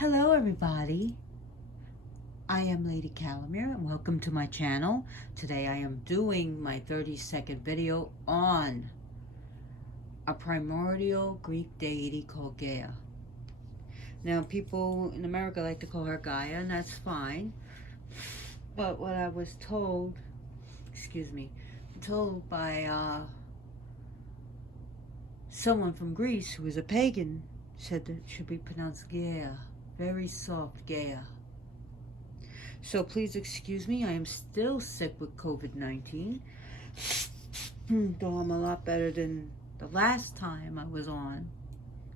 Hello everybody, I am Lady Calamere and welcome to my channel. Today I am doing my 30-second video on a primordial Greek deity called Gaia. Now people in America like to call her Gaia, and that's fine, but what I was told, by someone from Greece who was a pagan, said that it should be pronounced Gaia. Very soft, Gaia. So please excuse me, I am still sick with COVID-19. Though I'm a lot better than the last time I was on,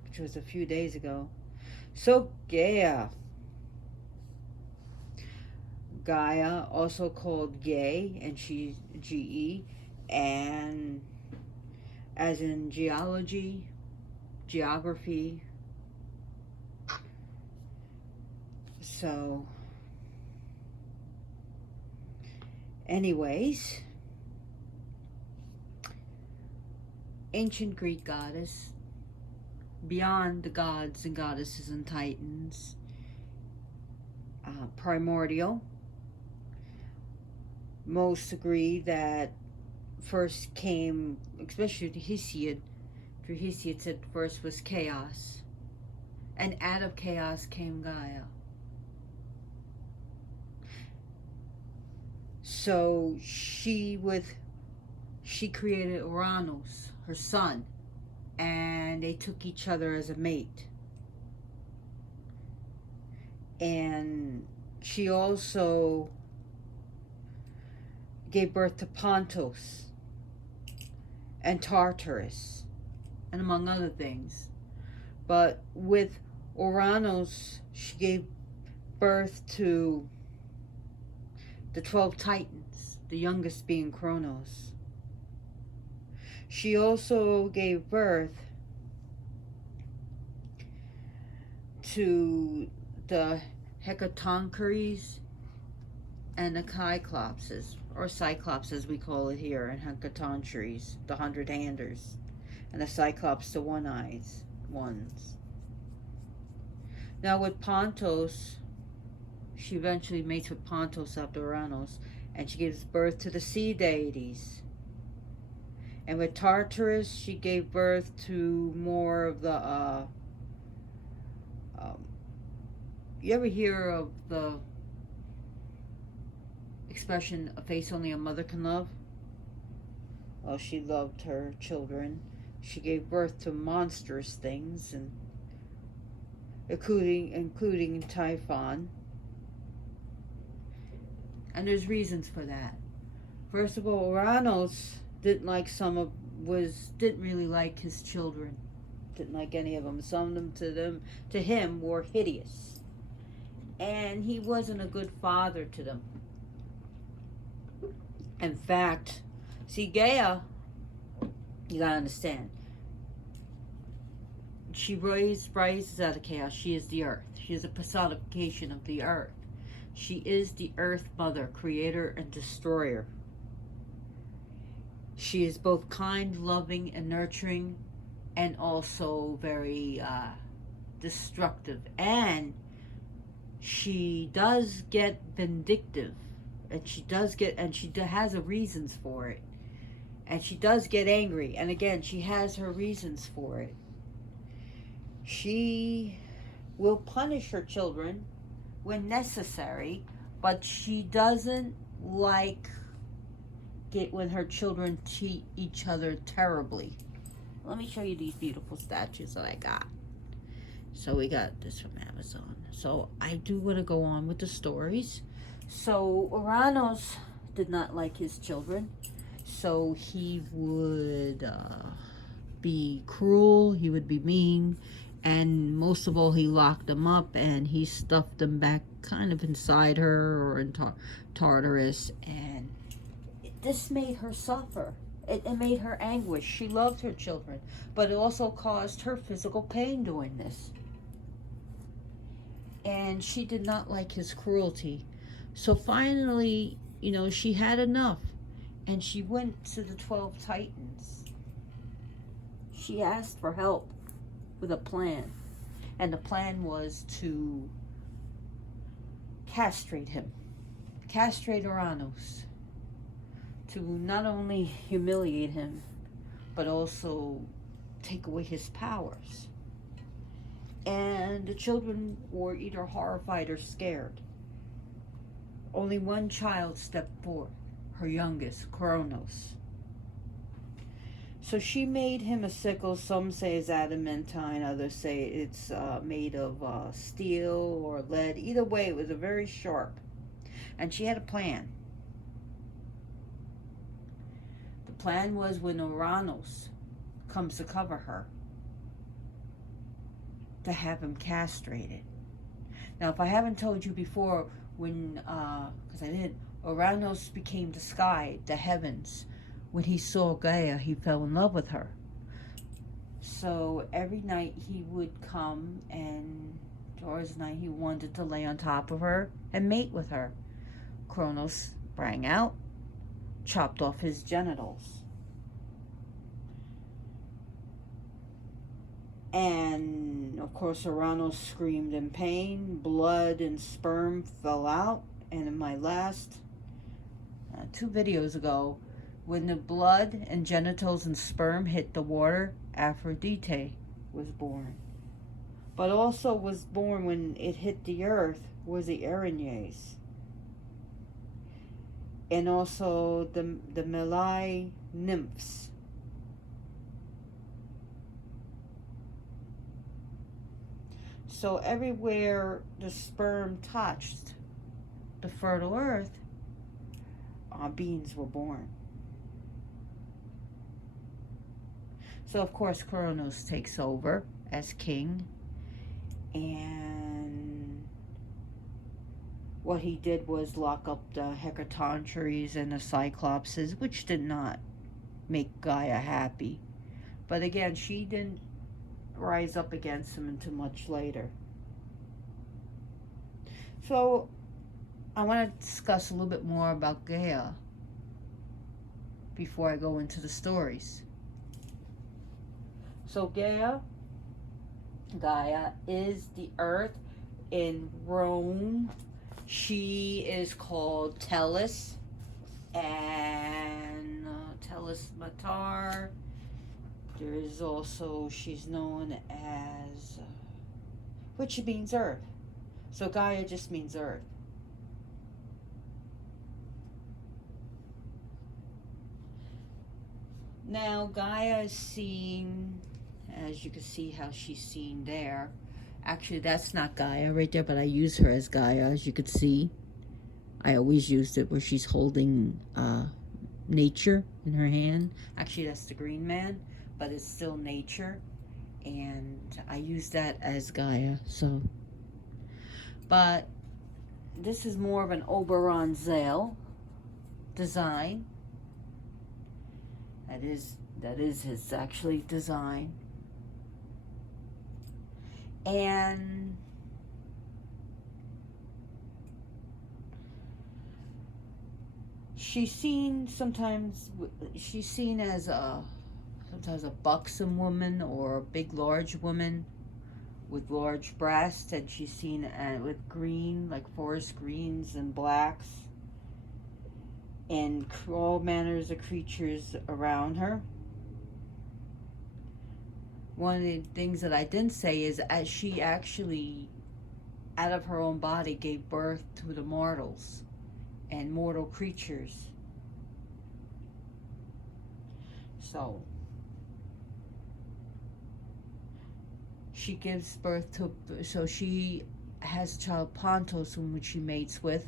which was a few days ago. So Gaia. Gaia, also called Gay, and she's G-E, and as in geology, geography. So anyways, ancient Greek goddess, beyond the gods and goddesses and titans, primordial. Most agree that first came, especially Hesiod. Hesiod said first was chaos, and out of chaos came Gaia. So she created Uranus, her son, and they took each other as a mate. And she also gave birth to Pontus and Tartarus, and among other things. But with Uranus, she gave birth to the 12 Titans, the youngest being Kronos. She also gave birth to the Hecatoncheires and the Cyclopses, or Cyclops as we call it here, and Hecatoncheires, the 100-handers, and the Cyclops, the one-eyes ones. Now with Pontus, she eventually mates with Pontus after Uranus, and she gives birth to the sea deities. And with Tartarus, she gave birth to more of the, you ever hear of the expression, a face only a mother can love? Well, she loved her children. She gave birth to monstrous things, and including Typhon. And there's reasons for that. First of all, Uranus didn't really like his children. Didn't like any of them. Some of them to him were hideous. And he wasn't a good father to them. In fact, see, Gaia, you gotta understand, she rises out of chaos. She is the earth. She is a personification of the earth. She is the earth mother, creator and destroyer. She is both kind, loving, and nurturing, and also very destructive. And she does get vindictive, and she has her reasons for it. And she does get angry, and again, she has her reasons for it. She will punish her children when necessary, but she doesn't like it when her children treat each other terribly. Let me show you these beautiful statues that I got. So we got this from Amazon. So I do want to go on with the stories. So Uranus did not like his children, so he would be cruel, he would be mean, and most of all, he locked them up and he stuffed them back kind of inside her or in Tartarus, and this made her suffer. It made her anguish. She loved her children, but it also caused her physical pain doing this. And she did not like his cruelty. So finally, she had enough, and she went to the 12 Titans. She asked for help with a plan. And the plan was to castrate him, castrate Uranus, to not only humiliate him, but also take away his powers. And the children were either horrified or scared. Only one child stepped forward, her youngest, Kronos. So she made him a sickle. Some say it's adamantine, others say it's made of steel or lead. Either way, it was a very sharp. And she had a plan. The plan was when Uranus comes to cover her, to have him castrated. Now, if I haven't told you before, when, because I didn't, Uranus became the sky, the heavens. When he saw Gaia, he fell in love with her. So every night he would come, and towards night he wanted to lay on top of her and mate with her. Kronos sprang out, chopped off his genitals. And of course Uranus screamed in pain. Blood and sperm fell out. And in my last 2 videos ago, when the blood and genitals and sperm hit the water, Aphrodite was born. But also was born when it hit the earth was the Erinyes. And also the Melee nymphs. So everywhere the sperm touched the fertile earth, beings were born. So of course Kronos takes over as king, and what he did was lock up the Hecatoncheires and the Cyclopses, which did not make Gaia happy. But again, she didn't rise up against him until much later. So I want to discuss a little bit more about Gaia before I go into the stories. So Gaia is the earth. In Rome, she is called Tellus, and Tellus Matar. There is also, she's known as, which means earth. So Gaia just means earth. Now Gaia is seen, as you can see how she's seen there. Actually, that's not Gaia right there, but I use her as Gaia, as you could see. I always used it where she's holding nature in her hand. Actually, that's the green man, but it's still nature. And I use that as Gaia, so. But this is more of an Oberon Zale design. That is his actually design. And she's seen sometimes, she's seen as sometimes a buxom woman or a big large woman with large breasts, and she's seen with green, like forest greens and blacks, and all manners of creatures around her. One of the things that I didn't say is as she actually, out of her own body, gave birth to the mortals and mortal creatures. So she gives birth to, so she has a child, Pontos, whom she mates with,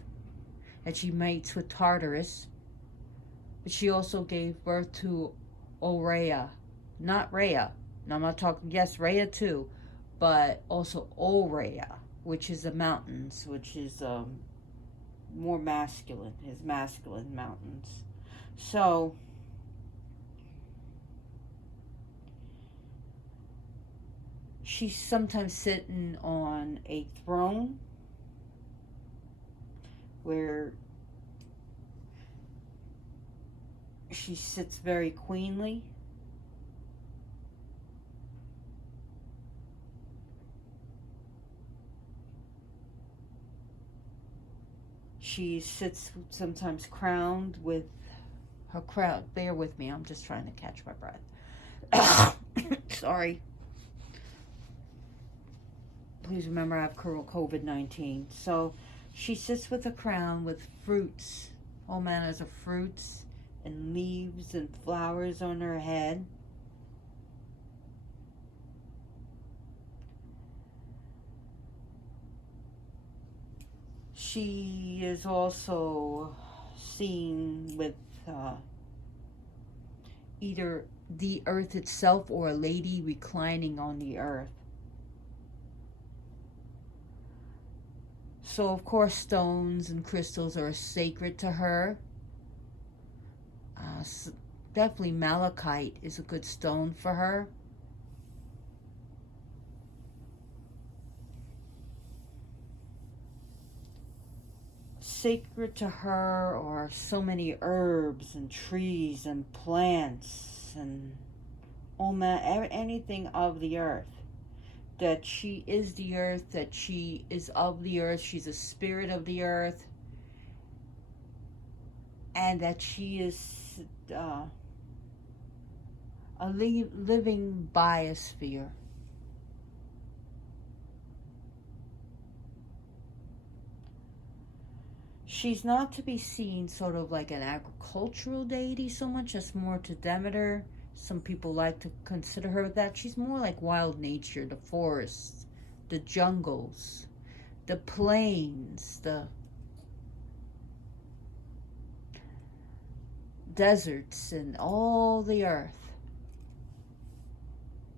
and she mates with Tartarus. But she also gave birth to Orea, not Rhea. Now I'm not talking, yes, Rhea too, but also Orea, which is the mountains, which is more masculine, his masculine mountains. So she's sometimes sitting on a throne where she sits very queenly. She sits sometimes crowned with her crown. Bear with me, I'm just trying to catch my breath. Sorry. Please remember I have COVID-19. So she sits with a crown with fruits, all manners of fruits and leaves and flowers on her head. She is also seen with either the earth itself or a lady reclining on the earth. So of course stones and crystals are sacred to her. Definitely malachite is a good stone for her. Sacred to her are so many herbs and trees and plants and anything of the earth. That she is the earth, that she is of the earth, she's a spirit of the earth, and that she is a living biosphere. She's not to be seen sort of like an agricultural deity so much as more to Demeter. Some people like to consider her that. She's more like wild nature, the forests, the jungles, the plains, the deserts, and all the earth.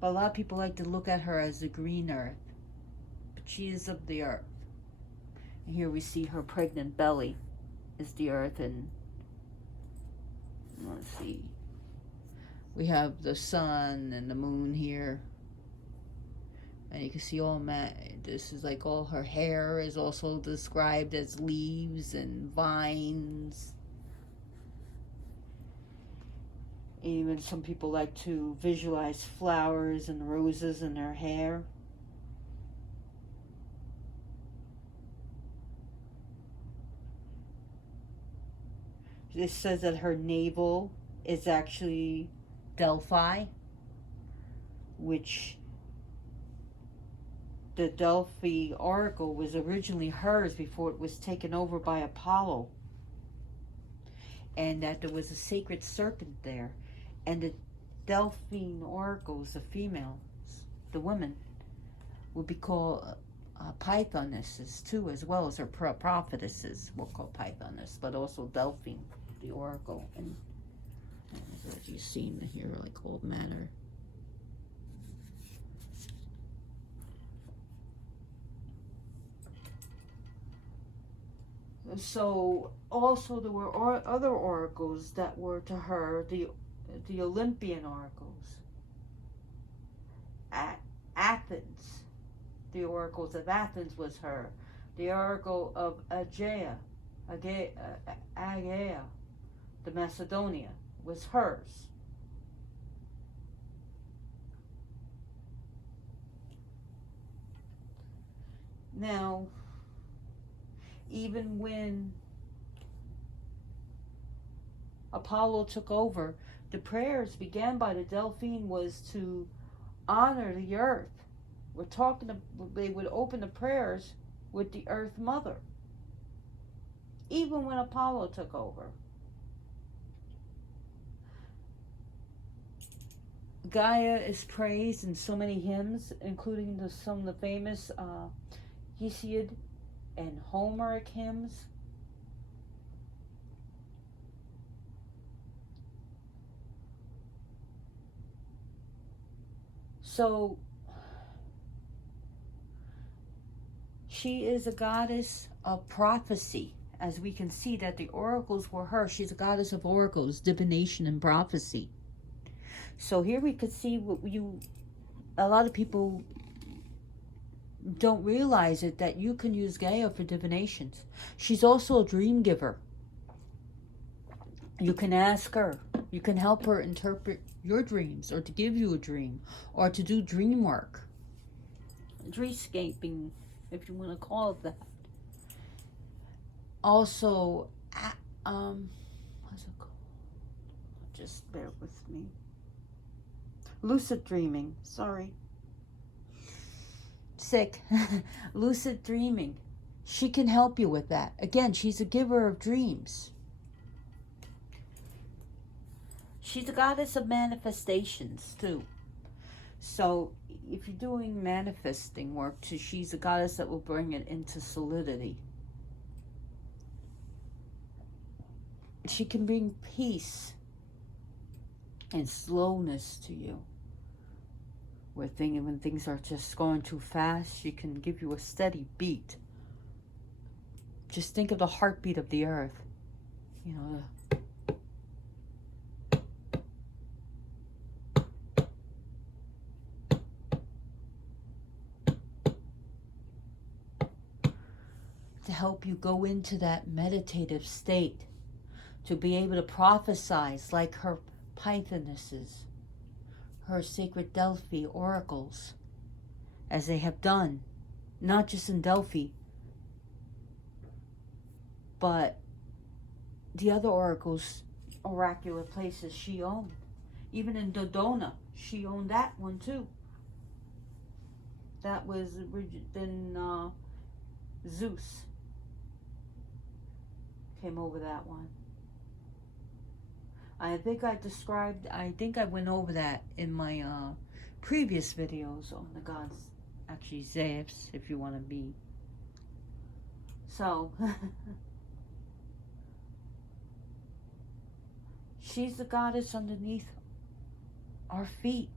But a lot of people like to look at her as the green earth. But she is of the earth. And here we see her pregnant belly is the earth, and let's see. We have the sun and the moon here. And you can see this is like all her hair is also described as leaves and vines. Even some people like to visualize flowers and roses in her hair. This says that her navel is actually Delphi, which the Delphi oracle was originally hers before it was taken over by Apollo, and that there was a sacred serpent there, and the Delphine oracles, the females, the women, would be called Pythonesses too, as well as her prophetesses. We'll call Pythoness, but also Delphine, the oracle. And as you see in here, like old manner. So also there were other oracles that were to her, the Olympian oracles. Athens, the oracles of Athens was her. The oracle of Gaea, the Macedonia, was hers. Now, even when Apollo took over, the prayers began by the Delphine was to honor the earth. They would open the prayers with the Earth Mother, even when Apollo took over. Gaia is praised in so many hymns, including some of the famous Hesiod and Homeric hymns. So she is a goddess of prophecy, as we can see that the oracles were her. She's a goddess of oracles, divination, and prophecy. So here we could see a lot of people don't realize it, that you can use Gaia for divinations. She's also a dream giver. You can ask her. You can help her interpret your dreams, or to give you a dream, or to do dream work. Dreamscaping, if you want to call it that. Also, what's it called? Just bear with me. Lucid dreaming. Sorry. Sick. Lucid dreaming. She can help you with that. Again, she's a giver of dreams. She's a goddess of manifestations, too. So, if you're doing manifesting work, she's a goddess that will bring it into solidity. She can bring peace and slowness to you. When things are just going too fast, she can give you a steady beat. Just think of the heartbeat of the earth. You know, to help you go into that meditative state, to be able to prophesize like her Pythonesses, her sacred Delphi oracles, as they have done, not just in Delphi, but the other oracles, oracular places she owned. Even in Dodona, she owned that one too. That was then Zeus came over that one. I think I went over that in my previous videos on the gods, actually Zeus, if you want to be. So, she's the goddess underneath our feet.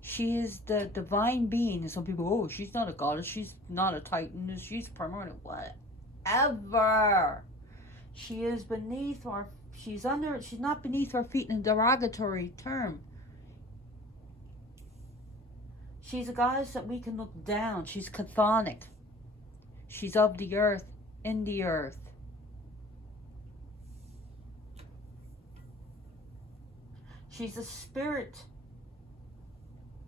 She is the divine being. And some people, oh, she's not a goddess, she's not a titan, she's primordial. Whatever. She is beneath our, she's not beneath our feet in a derogatory term. She's a goddess that we can look down. She's chthonic. She's of the earth, in the earth. She's a spirit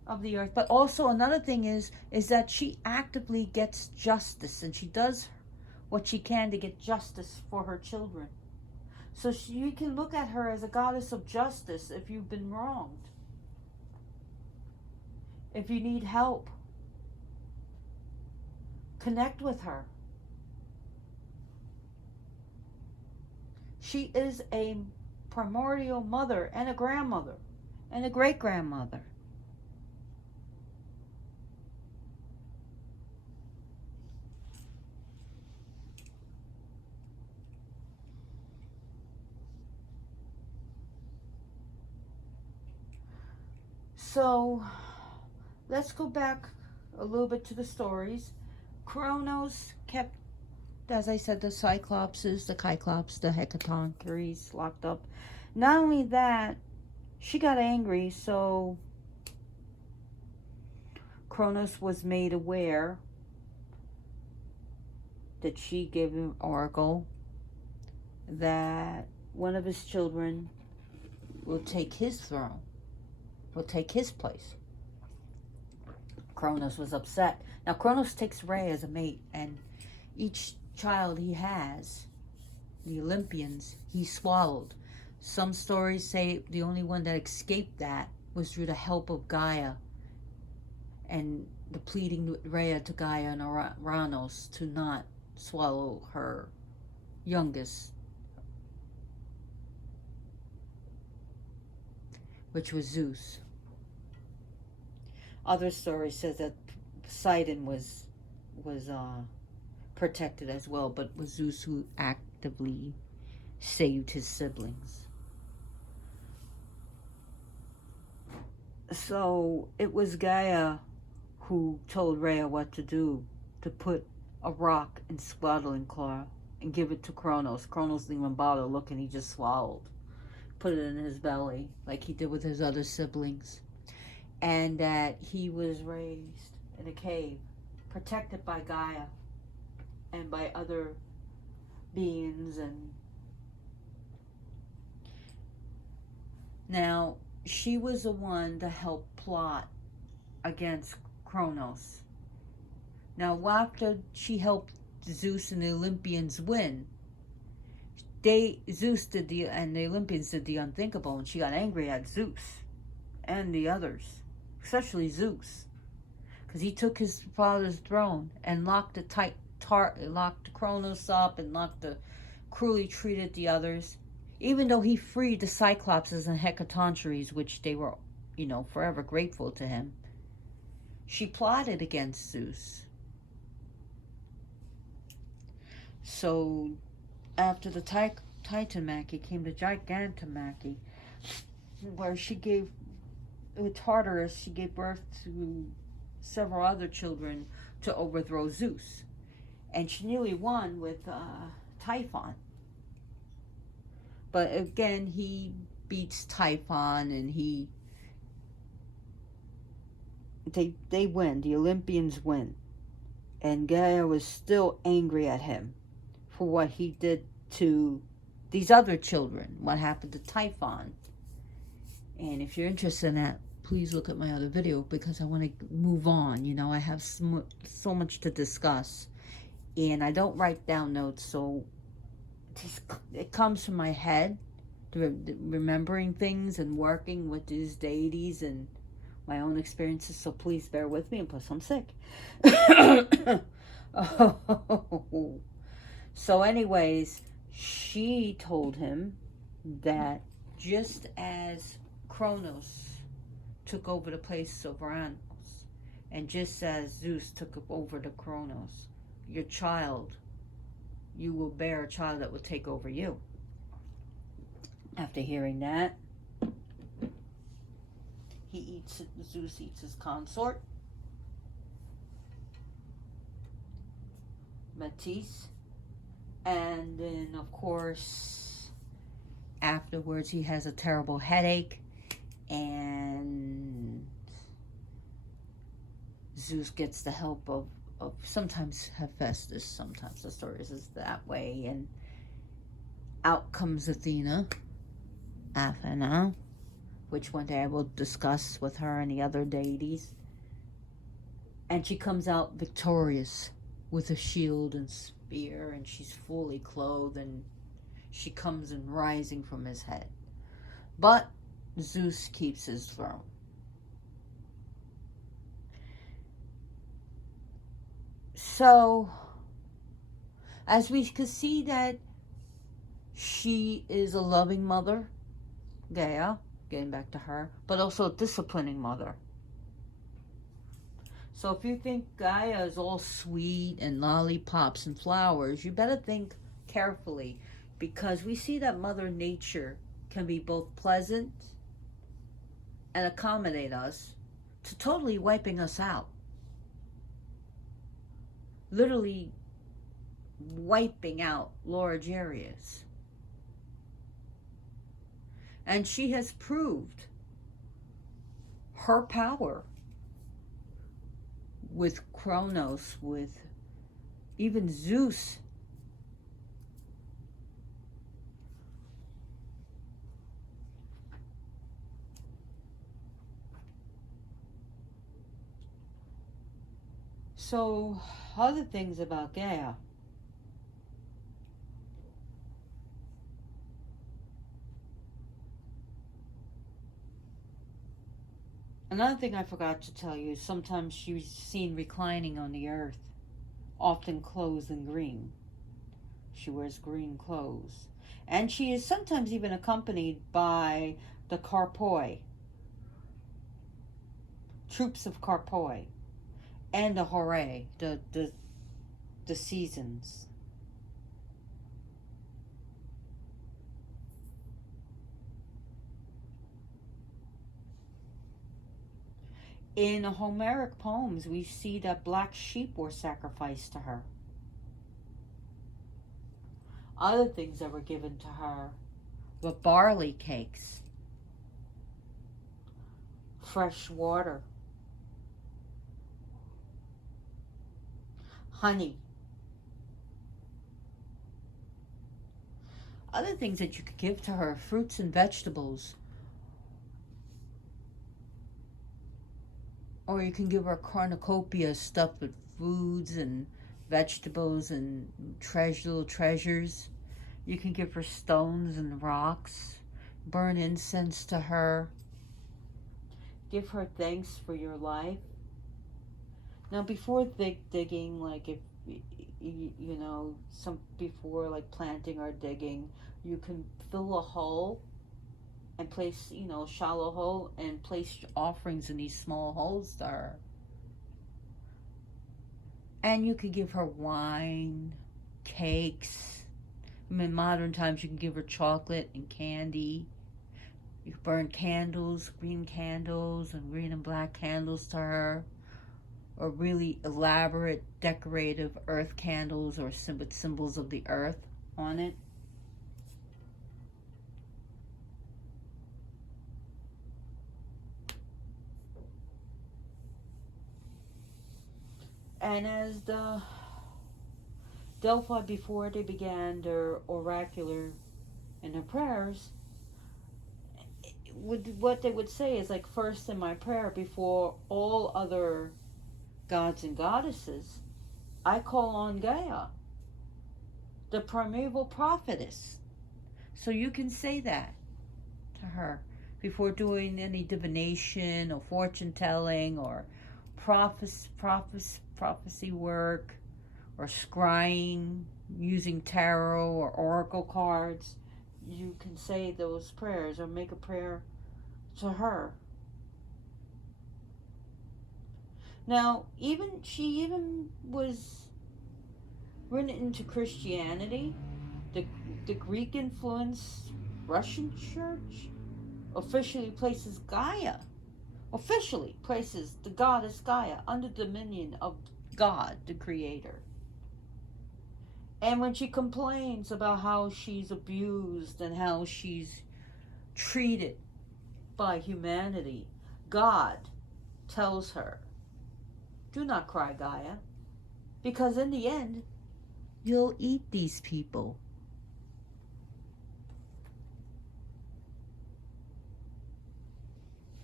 of the earth. But also another thing is that she actively gets justice, and she does what she can to get justice for her children. So you can look at her as a goddess of justice if you've been wronged. If you need help, connect with her. She is a primordial mother and a grandmother and a great-grandmother. So, let's go back a little bit to the stories. Kronos kept, as I said, the Cyclopses, the Cyclops, the Hecatoncheires locked up. Not only that, she got angry, so Kronos was made aware that she gave him oracle that one of his children will take his throne, will take his place. Kronos was upset. Now Kronos takes Rhea as a mate, and each child he has, the Olympians, he swallowed. Some stories say the only one that escaped that was through the help of Gaia and the pleading with Rhea to Gaia and Uranus to not swallow her youngest, which was Zeus. Other stories says that Poseidon was protected as well, but it was Zeus who actively saved his siblings. So it was Gaia who told Rhea what to do, to put a rock in Swaddling Claw and give it to Kronos. Kronos didn't even bother looking, he just swallowed. Put it in his belly like he did with his other siblings. And that he was raised in a cave, protected by Gaia and by other beings. And now she was the one to help plot against Kronos. Now after she helped Zeus and the Olympians win. Zeus did and the Olympians did the unthinkable, and she got angry at Zeus and the others, especially Zeus, because he took his father's throne and locked locked Kronos up and cruelly treated the others, even though he freed the Cyclopses and Hecatoncheires, which they were, forever grateful to him. She plotted against Zeus. So after the Titanmachy came the Gigantomachy, where with Tartarus, she gave birth to several other children to overthrow Zeus. And she nearly won with Typhon. But again, he beats Typhon, and they win. The Olympians win. And Gaia was still angry at him for what he did to these other children, what happened to Typhon. And if you're interested in that, please look at my other video, because I want to move on. I have so much to discuss. And I don't write down notes, so it comes from my head, remembering things and working with these deities and my own experiences. So please bear with me, and plus I'm sick. Oh. So anyways, she told him that just as Kronos took over the place of Uranus, and just as Zeus took over the Kronos, you will bear a child that will take over you. After hearing that, Zeus eats his consort, Metis, and then of course afterwards he has a terrible headache, and Zeus gets the help of sometimes Hephaestus, sometimes the story is that way, and out comes Athena, which one day I will discuss with her and the other deities. And she comes out victorious with a shield and spear, and she's fully clothed, and she comes in rising from his head. But Zeus keeps his throne. So, as we can see that she is a loving mother, Gaia, getting back to her, but also a disciplining mother. So if you think Gaia is all sweet and lollipops and flowers, you better think carefully, because we see that Mother Nature can be both pleasant and accommodate us to totally wiping us out. Literally wiping out large areas. And she has proved her power with Kronos, with even Zeus. So, other things about Gaia. Another thing I forgot to tell you is sometimes she's seen reclining on the earth, often clothed in green. She wears green clothes. And she is sometimes even accompanied by the Carpoi, troops of Carpoi, and the Horae, the seasons. In the Homeric poems, we see that black sheep were sacrificed to her. Other things that were given to her were barley cakes, fresh water, honey. Other things that you could give to her, fruits and vegetables. Or you can give her a cornucopia stuffed with foods and vegetables and little treasures. You can give her stones and rocks. Burn incense to her. Give her thanks for your life. Now, before digging, like if you know, some before like planting or digging, you can fill a hole and place, you know, shallow hole and place offerings in these small holes to her. And you could give her wine, cakes. I mean, in modern times you can give her chocolate and candy. You can burn candles, green candles and green and black candles to her. Or really elaborate decorative earth candles or with symbols of the earth on it. And as the Delphi, before they began their oracular and their prayers, what they would say is like, first in my prayer, before all other gods and goddesses, I call on Gaia, the primeval prophetess. So you can say that to her before doing any divination or fortune telling or prophecy work or scrying using tarot or oracle cards. You can say those prayers or make a prayer to her. Now, she even was written into Christianity. The Greek influenced Russian church officially places the goddess Gaia under dominion of God, the creator. And when she complains about how she's abused and how she's treated by humanity, God tells her, do not cry, Gaia, because in the end, you'll eat these people.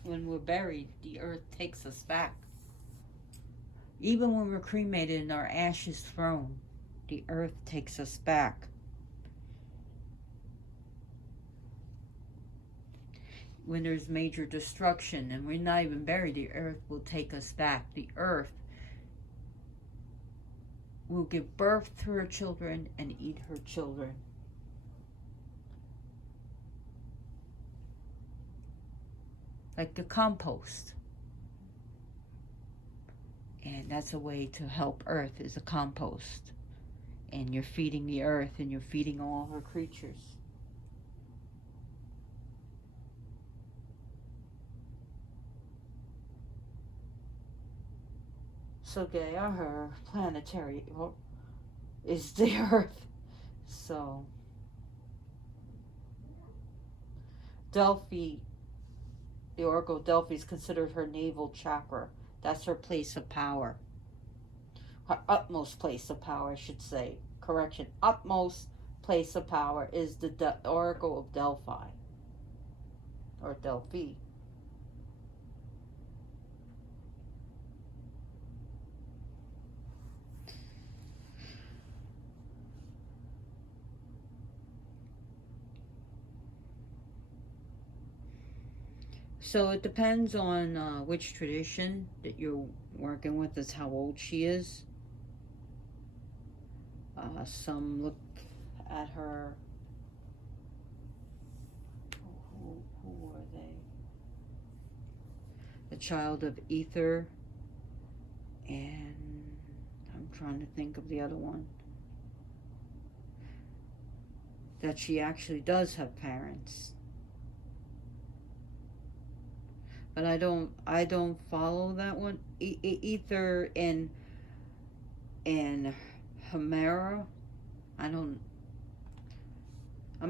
When we're buried, the earth takes us back. Even when we're cremated and our ashes thrown, the earth takes us back. When there's major destruction and we're not even buried, the earth will take us back. The earth will give birth to her children and eat her children. Like a compost. And that's a way to help earth, is a compost. And you're feeding the earth and you're feeding all her creatures. So Gaia, her planetary, is the earth. So Delphi, the Oracle of Delphi, is considered her navel chakra. That's her place of power. Her utmost place of power, I should say. Correction. Utmost place of power is the Oracle of Delphi. Or Delphi. So it depends on which tradition that you're working with, is how old she is. Some look at her. Who were they? The child of ether, and I'm trying to think of the other one. That she actually does have parents. But I don't follow that one. Ether and Hemera. I'm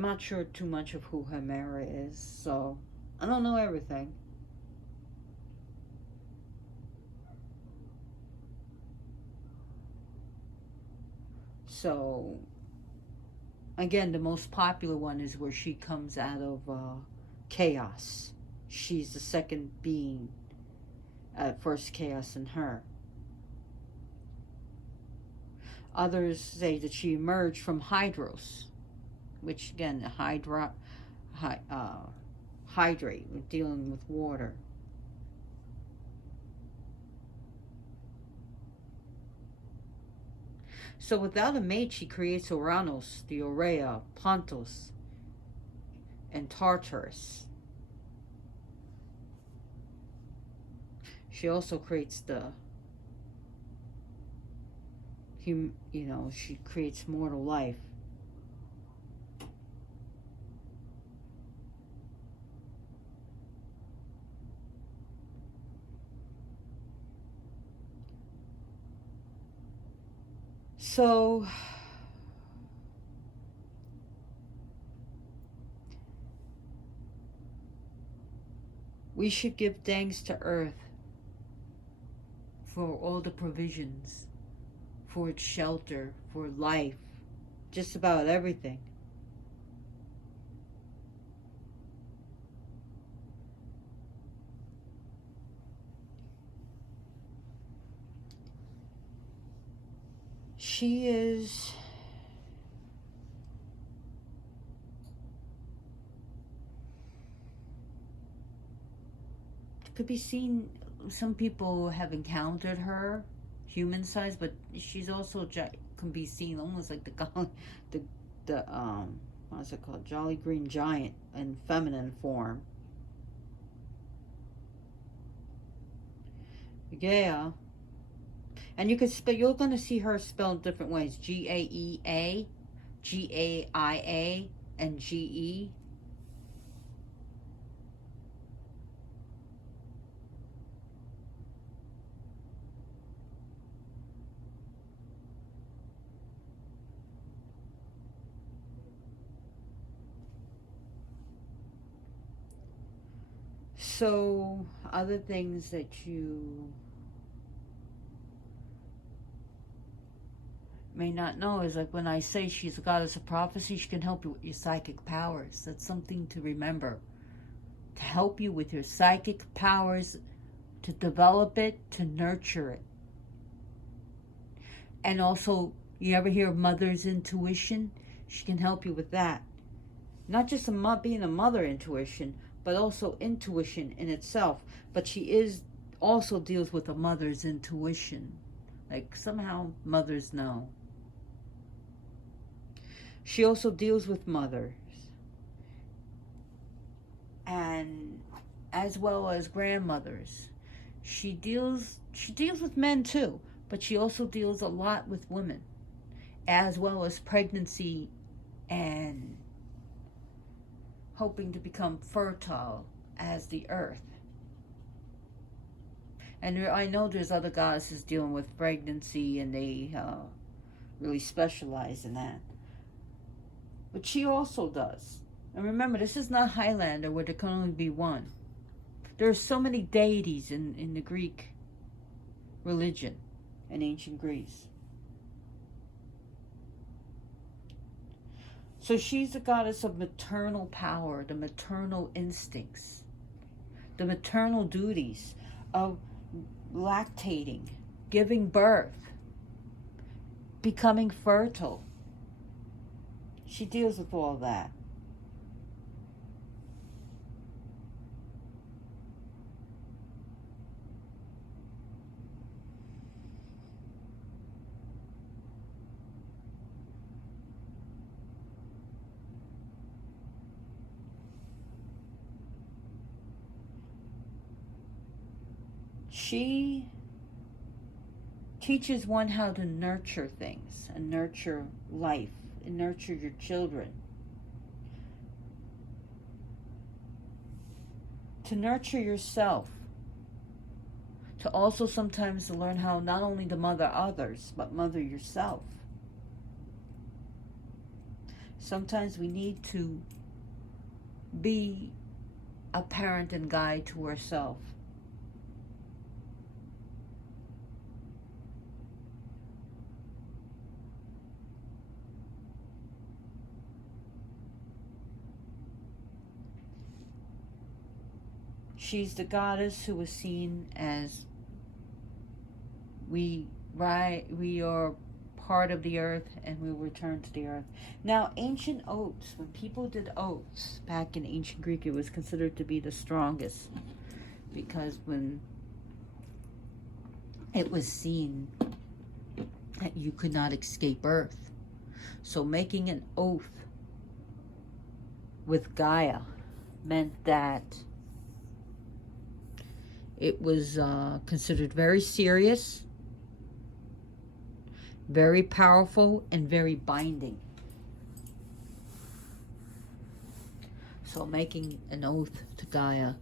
not sure too much of who Hemera is, so I don't know everything. So again, the most popular one is where she comes out of chaos. She's the second being, first chaos in her. Others say that she emerged from Hydros, which again, hydrate, we're dealing with water. So without a mate, she creates Uranus, the Aurea, Pontus, and Tartarus. She also creates she creates mortal life. So we should give thanks to Earth for all the provisions, for its shelter, for life, just about everything. She is could be seen, some people have encountered her human size, but she's also can be seen almost like the what's it called, Jolly Green Giant in feminine form. Gaia, and you could spell, you're going to see her spelled different ways: Gaea, Gaia, and Ge. So other things that you may not know is, like, when I say she's a goddess of prophecy, she can help you with your psychic powers. That's something to remember. To help you with your psychic powers, to develop it, to nurture it. And also, you ever hear of mother's intuition? She can help you with that. Not just being a mother intuition, but also intuition in itself. But she also deals with a mother's intuition. Like, somehow mothers know. She also deals with mothers, and as well as grandmothers. She deals with men too, but she also deals a lot with women, as well as pregnancy and hoping to become fertile as the earth. And I know there's other goddesses dealing with pregnancy, and they really specialize in that. But she also does. And remember, this is not Highlander where there can only be one. There are so many deities in the Greek religion in ancient Greece. So she's a goddess of maternal power, the maternal instincts, the maternal duties of lactating, giving birth, becoming fertile. She deals with all that. She teaches one how to nurture things and nurture life and nurture your children. To nurture yourself. To also sometimes to learn how not only to mother others, but mother yourself. Sometimes we need to be a parent and guide to ourselves. She's the goddess who was seen as we are part of the earth and will return to the earth. Now, ancient oaths, when people did oaths back in ancient Greek, it was considered to be the strongest, because when it was seen that you could not escape earth. So making an oath with Gaia meant that it was considered very serious, very powerful, and very binding. So making an oath to Gaia.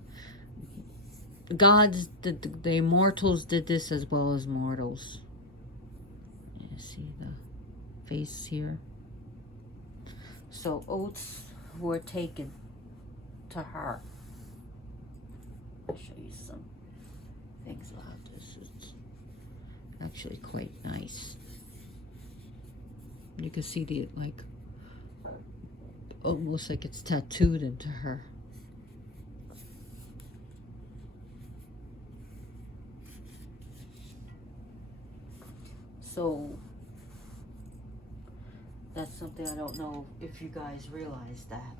Gods, the immortals did this as well as mortals. You see the face here? So oaths were taken to her. I'll show you some things about this. It's actually quite nice. You can see the, like, almost like it's tattooed into her. So that's something I don't know if you guys realize that.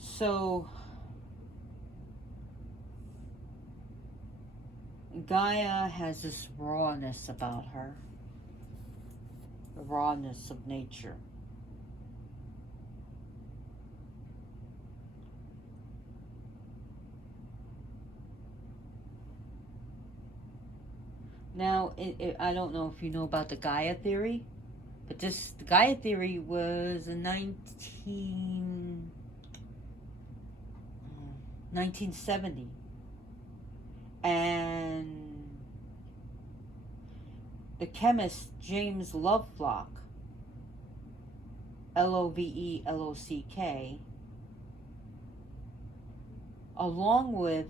So Gaia has this rawness about her, the rawness of nature. Now, I don't know if you know about the Gaia theory, but the Gaia theory was in 1970. And the chemist James Lovelock, Lovelock, along with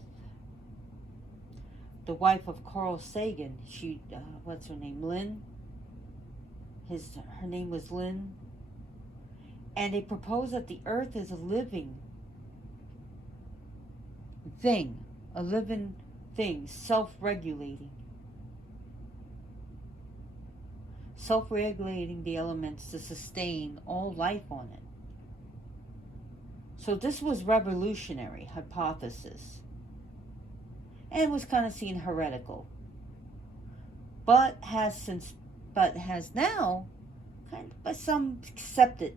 the wife of Carl Sagan, she, what's her name, Lynn? Her name was Lynn. And they proposed that the earth is a living thing, self-regulating the elements to sustain all life on it. So this was revolutionary hypothesis, and was kind of seen heretical, but has now kind of by some accepted.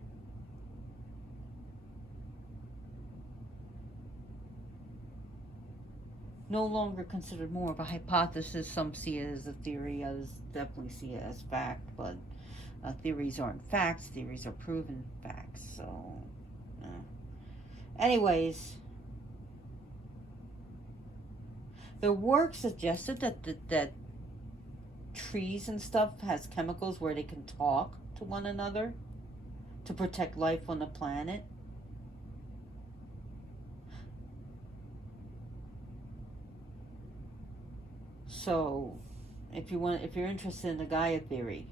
No longer considered more of a hypothesis. Some see it as a theory, others definitely see it as fact, but theories aren't facts, theories are proven facts. So, anyways, the work suggested that trees and stuff has chemicals where they can talk to one another to protect life on the planet. So, if you're interested in the Gaia theory,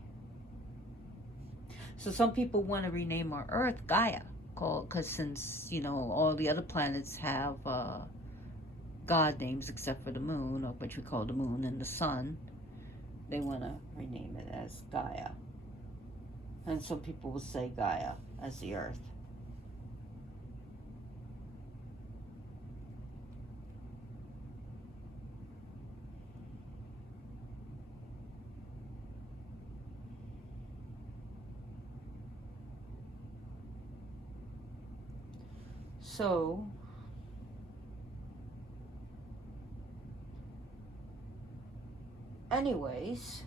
so some people want to rename our Earth Gaia, because since all the other planets have god names except for the moon, or which we call the moon, and the sun, they want to rename it as Gaia. And some people will say Gaia as the Earth. So, anyways,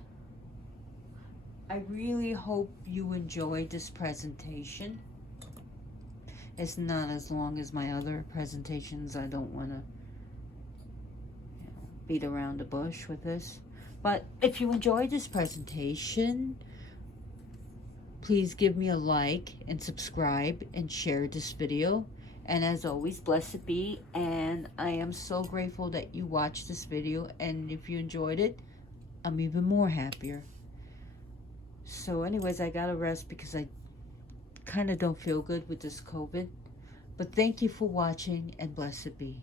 I really hope you enjoyed this presentation. It's not as long as my other presentations. I don't want to beat around the bush with this. But if you enjoyed this presentation, please give me a like and subscribe and share this video. And as always, blessed be. And I am so grateful that you watched this video. And if you enjoyed it, I'm even more happier. So anyways, I gotta rest because I kind of don't feel good with this COVID. But thank you for watching, and blessed be.